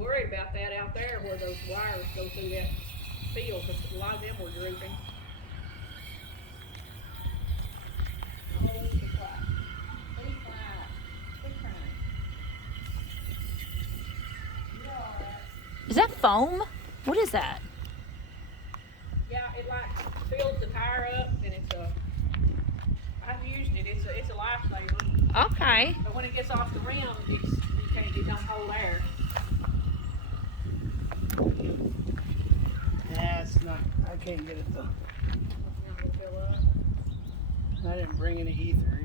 worried about that out there where those wires go through that field, because a lot of them were drooping. Oh, be quiet. Be quiet. Quit crying. You're alright. Is that foam? What is that? Yeah, it like fills the tire up, and I've used it. It's a lifesaver. Okay. But when it gets off the rim, it don't hold air. That's not. I can't get it though. It's not gonna fill up. I didn't bring any ether